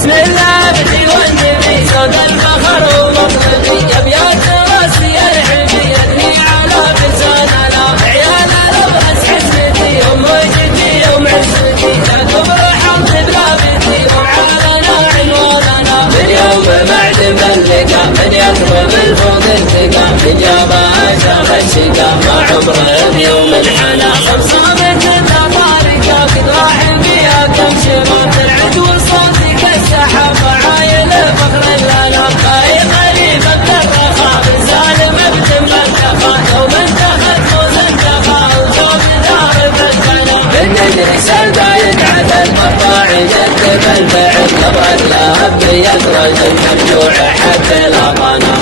بسم الله بدي والنبي صوت الفخر ومطلبي ابيات راسي الحبي يدني على لساننا عيالنا بس حسبتي ام جدي ام عزتي لا كبر حظ بلابتي وعلنا عنواننا من يوم بعد ملقى من يطلب الفوق الثقى من جابها شاف الشقا ما عمره بيوم الحلا صمصامة لا طارقة قد راح فيها كم شباب العدو صوتك السحاب عايل فخر لنا باي غريب الدرخاء سالم ابتم الدخاء يوم انتخذ فوز الدخاء وجوب دار بالكلام بالنجري سلبا يدعد المطاع يجذب الفعل يبغى اللهب يدرج المرجوع حتى لا قناه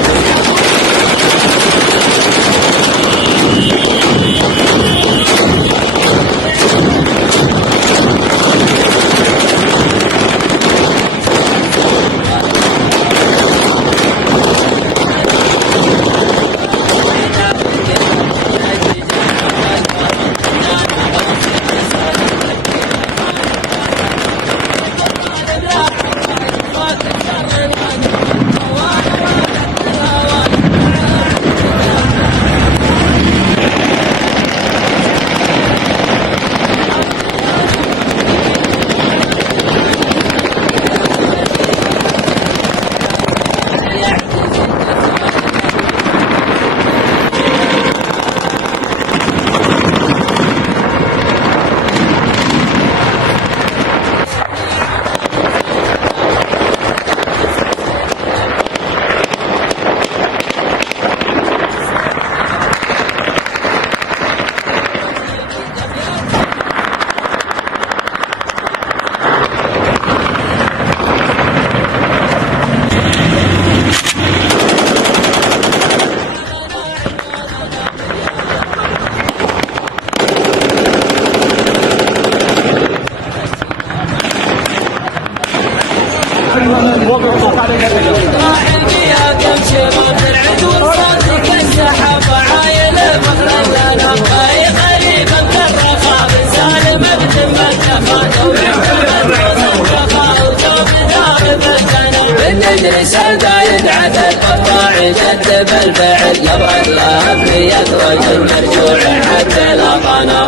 راح فيها كم شباب العدو صوتك السحاب عايل فخر لنا باي غريب الدرخاء سالم ابتم الدخاء يوم يحكم الدخاء وجوب دار بالكلام بالنجري سلدا يدعد القطاع يجذب الفعل يبغى اللهب يدرج المرجوع حتى لا قناه